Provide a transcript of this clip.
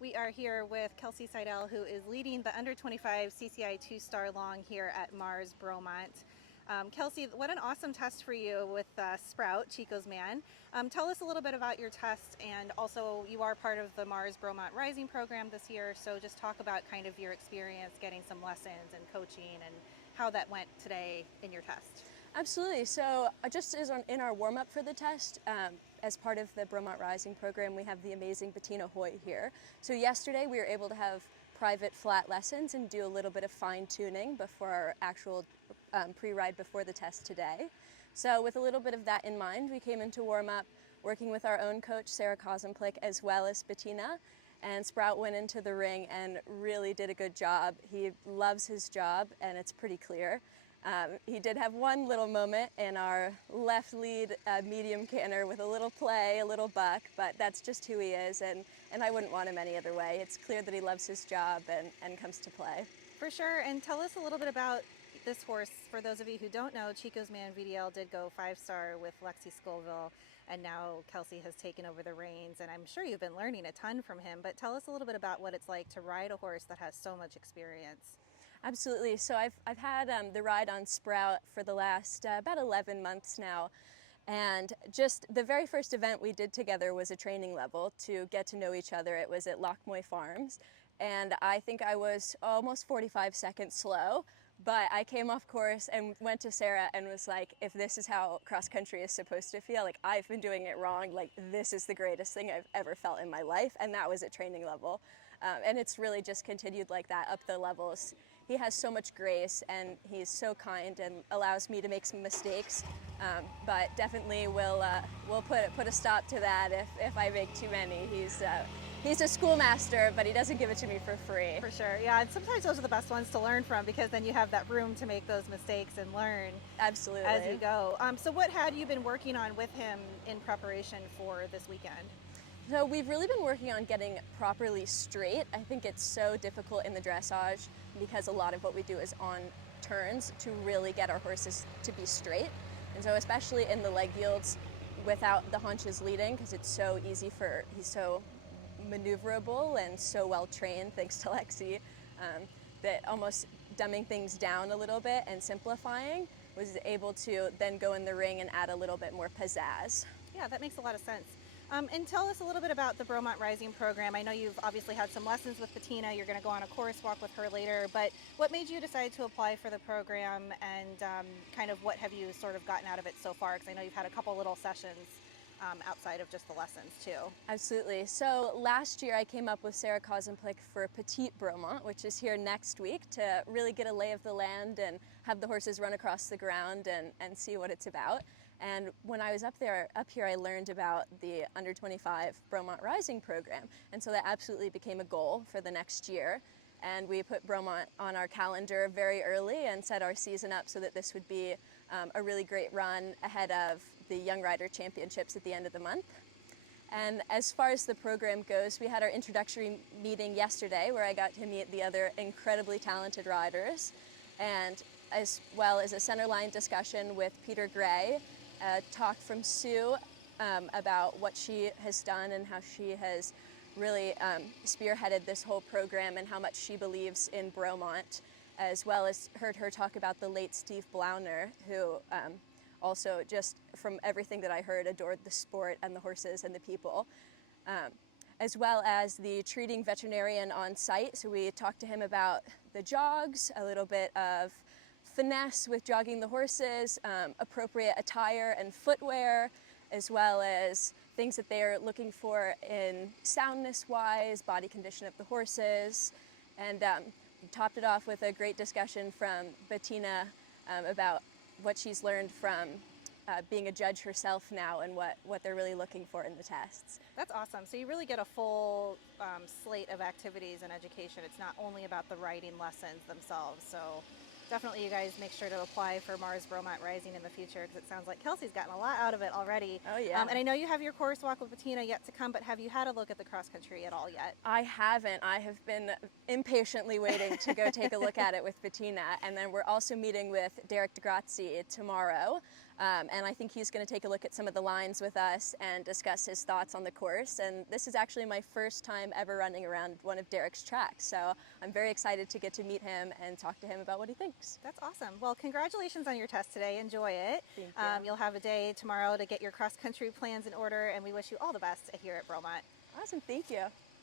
We are here with Kelsey Seidel, who is leading the under-25 CCI2 Star Long here at MARS Bromont. Kelsey, what an awesome test for you with Sprout, Chico's man. Tell us a little bit about your test, and also you are part of the MARS Bromont Rising program this year, so just talk about kind of your experience getting some lessons and coaching and how that went today in your test. Absolutely. So just as in our warm-up for the test, as part of the Bromont Rising program, we have the amazing Bettina Hoy here. So yesterday we were able to have private flat lessons and do a little bit of fine-tuning before our actual pre-ride before the test today. So with a little bit of that in mind, we came into warm-up working with our own coach, Sarah Kozemplick, as well as Bettina. And Sprout went into the ring and really did a good job. He loves his job, and it's pretty clear. He did have one little moment in our left lead medium canter with a little play, a little buck, but that's just who he is, and I wouldn't want him any other way. It's clear that he loves his job and comes to play. For sure, and tell us a little bit about this horse. For those of you who don't know, Chico's man VDL did go 5-star with Lexi Scoville, and now Kelsey has taken over the reins, and I'm sure you've been learning a ton from him, but tell us a little bit about what it's like to ride a horse that has so much experience. Absolutely. So I've had the ride on Sprout for the last about 11 months now. And just the very first event we did together was a training level to get to know each other. It was at Lochmoy Farms. And I think I was almost 45 seconds slow, but I came off course and went to Sarah and was like, if this is how cross country is supposed to feel, like I've been doing it wrong, like this is the greatest thing I've ever felt in my life. And that was at training level. And it's really just continued like that up the levels. He has so much grace and he's so kind and allows me to make some mistakes, but definitely will put a stop to that if I make too many. He's a schoolmaster, but he doesn't give it to me for free. For sure, yeah, and sometimes those are the best ones to learn from because then you have that room to make those mistakes and learn. Absolutely. As you go. So what had you been working on with him in preparation for this weekend? So we've really been working on getting properly straight. I think it's so difficult in the dressage because a lot of what we do is on turns to really get our horses to be straight. And so especially in the leg yields without the haunches leading, because it's so easy he's so maneuverable and so well trained thanks to Lexi, that almost dumbing things down a little bit and simplifying was able to then go in the ring and add a little bit more pizzazz. Yeah, that makes a lot of sense. And tell us a little bit about the Bromont Rising program. I know you've obviously had some lessons with Bettina. You're going to go on a course walk with her later, but what made you decide to apply for the program, and kind of what have you sort of gotten out of it so far? Because I know you've had a couple little sessions outside of just the lessons too. Absolutely. So last year I came up with Sarah Kozemplick for Petite Bromont, which is here next week, to really get a lay of the land and have the horses run across the ground and see what it's about. And when I was up here, I learned about the under 25 Bromont Rising program. And so that absolutely became a goal for the next year. And we put Bromont on our calendar very early and set our season up so that this would be a really great run ahead of the Young Rider Championships at the end of the month. And as far as the program goes, we had our introductory meeting yesterday where I got to meet the other incredibly talented riders, and as well as a centerline discussion with Peter Gray, a talk from Sue about what she has done and how she has really spearheaded this whole program and how much she believes in Bromont, as well as heard her talk about the late Steve Blauner, who also just from everything that I heard adored the sport and the horses and the people, as well as the treating veterinarian on site. So we talked to him about the jogs, a little bit of finesse with jogging the horses, appropriate attire and footwear, as well as things that they're looking for in soundness-wise, body condition of the horses, and topped it off with a great discussion from Bettina about what she's learned from being a judge herself now and what they're really looking for in the tests. That's awesome. So you really get a full slate of activities and education. It's not only about the riding lessons themselves. So definitely you guys make sure to apply for MARS Bromont Rising in the future, because it sounds like Kelsey's gotten a lot out of it already. Oh yeah. And I know you have your course walk with Bettina yet to come, but have you had a look at the cross country at all yet? I haven't. I have been impatiently waiting to go take a look at it with Bettina. And then we're also meeting with Derek DeGrazzi tomorrow And I think he's going to take a look at some of the lines with us and discuss his thoughts on the course. And this is actually my first time ever running around one of Derek's tracks. So I'm very excited to get to meet him and talk to him about what he thinks. That's awesome. Well, congratulations on your test today. Enjoy it. Thank you. You'll have a day tomorrow to get your cross-country plans in order, and we wish you all the best here at Bromont. Awesome. Thank you.